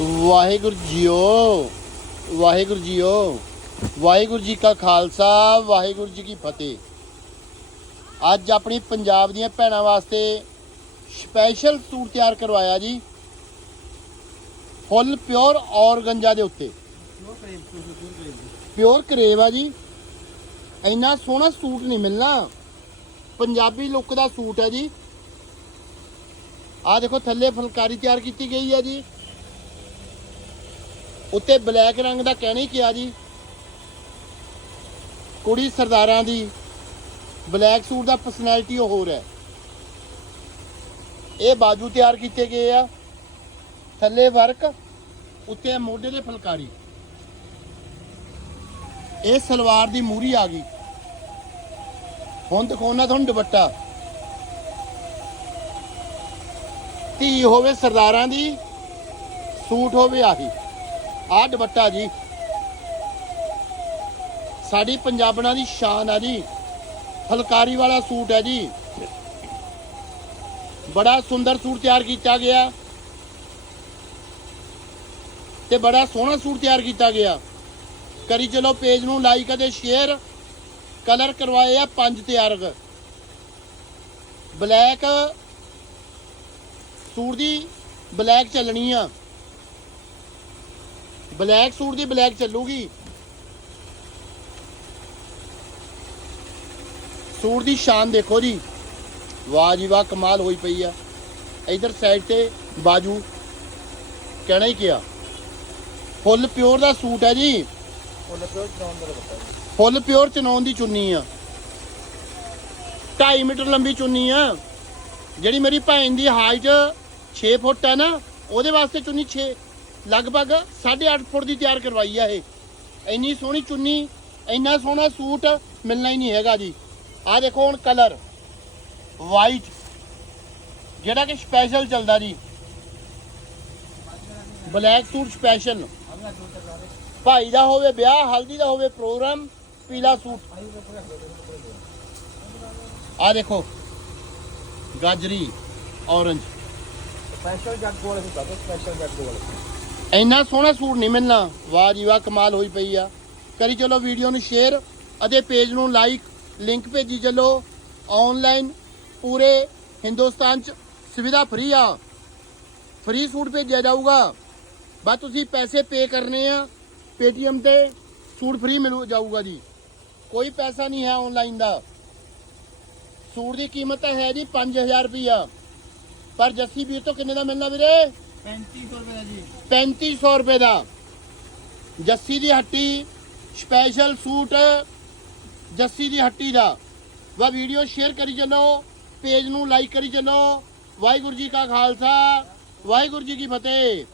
ਵਾਹਿਗੁਰੂ ਜੀਓ ਵਾਹਿਗੁਰੂ ਜੀਓ, ਵਾਹਿਗੁਰੂ ਜੀ ਕਾ ਖਾਲਸਾ, ਵਾਹਿਗੁਰੂ ਜੀ ਕੀ ਫਤਿਹ। ਅੱਜ ਆਪਣੀ ਪੰਜਾਬ ਦੀਆਂ ਭੈਣਾਂ ਵਾਸਤੇ ਸਪੈਸ਼ਲ ਸੂਟ ਤਿਆਰ ਕਰਵਾਇਆ ਜੀ। ਫੁੱਲ ਪਿਓਰ ਔਰਗੰਜਾ ਦੇ ਉੱਤੇ। ਪਿਓਰ ਕਰੇਵ ਆ ਜੀ। ਇੰਨਾ ਸੋਹਣਾ ਸੂਟ ਨਹੀਂ ਮਿਲਣਾ। ਪੰਜਾਬੀ ਲੁੱਕ ਦਾ ਸੂਟ ਹੈ ਜੀ। ਆ ਦੇਖੋ ਥੱਲੇ ਫੁਲਕਾਰੀ ਤਿਆਰ ਕੀਤੀ ਗਈ ਹੈ ਜੀ। ਉੱਤੇ ਬਲੈਕ ਰੰਗ ਦਾ ਕਹਿਣਾ ਹੀ ਕਿਹਾ ਜੀ? ਕੁੜੀ ਸਰਦਾਰਾਂ ਦੀ, ਬਲੈਕ ਸੂਟ ਦਾ ਪਰਸਨੈਲਿਟੀ ਹੋਰ ਹੈ। ਇਹ ਬਾਜੂ ਤਿਆਰ ਕੀਤੇ ਗਏ ਆ। ਥੱਲੇ ਵਰਕ, ਉੱਤੇ ਮੋਢੇ ਦੇ ਫੁਲਕਾਰੀ। ਇਹ ਸਲਵਾਰ ਦੀ ਮੂਰੀ ਆ ਗਈ। ਹੁਣ ਦਿਖਾਉਣਾ ਤੁਹਾਨੂੰ ਦੁਪੱਟਾ। ਧੀ ਹੋਵੇ ਸਰਦਾਰਾਂ ਦੀ, ਸੂਟ ਹੋਵੇ ਆਹੀ। ਆਹ ਦੁਪੱਟਾ ਜੀ। ਸਾਡੀ ਪੰਜਾਬਣਾਂ ਦੀ ਸ਼ਾਨ ਆ ਜੀ। ਫਲਕਾਰੀ ਵਾਲਾ ਸੂਟ ਹੈ ਜੀ। ਬੜਾ ਸੁੰਦਰ ਸੂਟ ਤਿਆਰ ਕੀਤਾ ਗਿਆ। ਤੇ ਬੜਾ ਸੋਹਣਾ ਸੂਟ ਤਿਆਰ ਕੀਤਾ ਗਿਆ। ਕਰੀ ਚਲੋ ਪੇਜ ਨੂੰ ਲਾਈਕ ਅਤੇ ਸ਼ੇਅਰ ਕਲਰ ਕਰਵਾਏ ਆ ਪੰਜ ਤਿਆਰ ਬਲੈਕ ਸੂਟ ਦੀ ਬਲੈਕ ਚੱਲਣੀ ਆ। ਬਲੈਕ ਸੂਟ ਦੀ ਬਲੈਕ ਚੱਲੂਗੀ। ਸੂਟ ਦੀ ਸ਼ਾਨ ਦੇਖੋ ਜੀ। ਵਾਹ ਜੀ ਵਾਹ ਕਮਾਲ ਹੋਈ ਪਈ ਆ। ਇਧਰ ਸਾਈਡ ਤੇ ਬਾਜੂ ਕਹਿਣਾ ਹੀ ਕਿਹਾ ਫੁੱਲ ਪਿਓਰ ਦਾ ਸੂਟ ਹੈ ਜੀ। ਫੁੱਲ ਪਿਓਰ ਚਨੌਨ ਦੀ ਚੁੰਨੀ ਆ। 2.5 ਮੀਟਰ ਲੰਬੀ ਚੁੰਨੀ ਆ। ਜਿਹੜੀ ਮੇਰੀ ਭੈਣ ਦੀ ਹਾਈਟ 6 ਫੁੱਟ ਆ ਨਾ ਉਹਦੇ ਵਾਸਤੇ ਚੁੰਨੀ 6 ਲਗਭਗ 8.5 ਫੁੱਟ ਦੀ ਤਿਆਰ ਕਰਵਾਈ ਆ ਇਹ। ਇੰਨੀ ਸੋਹਣੀ ਚੁੰਨੀ, ਇੰਨਾ ਸੋਹਣਾ ਸੂਟ ਮਿਲਣਾ ਹੀ ਨਹੀਂ ਹੈਗਾ ਜੀ। ਆ ਦੇਖੋ ਹੁਣ ਕਲਰ। ਵਾਈਟ ਜਿਹੜਾ ਕਿ ਸਪੈਸ਼ਲ ਚੱਲਦਾ ਜੀ। ਬਲੈਕ ਸੂਟ ਸਪੈਸ਼ਲ ਭਾਈ ਦਾ ਹੋਵੇ ਵਿਆਹ, ਹਲਦੀ ਦਾ ਹੋਵੇ ਪ੍ਰੋਗਰਾਮ ਪੀਲਾ ਸੂਟ। ਆ ਦੇਖੋ। ਗਾਜਰੀ ਔਰੰਜ ਸਪੈਸ਼ਲ ਜੱਗ ਵਾਲੇ ਹੁੰਦਾ ਸਪੈਸ਼ਲ ਜੱਗ ਵਾਲੇ ਇੰਨਾ ਸੋਹਣਾ ਸੂਟ ਨਹੀਂ ਮਿਲਣਾ। ਵਾਹ ਜੀ ਵਾਹ, ਕਮਾਲ ਹੋਈ ਪਈ ਆ। ਕਰੀ ਚਲੋ ਵੀਡੀਓ ਨੂੰ ਸ਼ੇਅਰ ਅਤੇ ਪੇਜ ਨੂੰ ਲਾਈਕ ਲਿੰਕ ਭੇਜੀ ਚਲੋ। ਆਨਲਾਈਨ ਪੂਰੇ ਹਿੰਦੁਸਤਾਨ ਚ ਸੁਵਿਧਾ ਫ੍ਰੀ ਆ। ਫ੍ਰੀ ਸੂਟ ਭੇਜਿਆ ਜਾਊਗਾ। ਬਸ ਤੁਸੀਂ ਪੈਸੇ ਪੇ ਕਰਨੇ ਆ। ਪੇਟੀਐਮ ਤੇ ਸੂਟ ਫ੍ਰੀ ਮਿਲੂ, ਜਾਊਗਾ ਜੀ। ਕੋਈ ਪੈਸਾ ਨਹੀਂ ਹੈ ਆਨਲਾਈਨ ਦਾ। ਸੂਟ ਦੀ ਕੀਮਤ ਤਾਂ ਹੈ ਜੀ 5000 ਰੁਪਈਆ। ਪਰ ਜੱਸੀ ਵੀਰ ਤੋਂ ਕਿੰਨੇ ਦਾ ਮਿਲਣਾ ਵੀਰੇ? 3500 ਰੁਪਏ ਦਾ ਜੀ 3500 ਰੁਪਏ ਦਾ। ਜੱਸੀ ਦੀ ਹੱਟੀ ਸਪੈਸ਼ਲ ਸੂਟ, ਜੱਸੀ ਦੀ ਹੱਟੀ ਦਾ। ਵਾ ਵੀਡੀਓ ਸ਼ੇਅਰ ਕਰੀ ਚੱਲੋ ਪੇਜ ਨੂੰ ਲਾਈਕ ਕਰੀ ਚੱਲੋ ਵਾਹਿਗੁਰੂ ਜੀ ਕਾ ਖਾਲਸਾ, ਵਾਹਿਗੁਰੂ ਜੀ ਕੀ ਫਤਿਹ।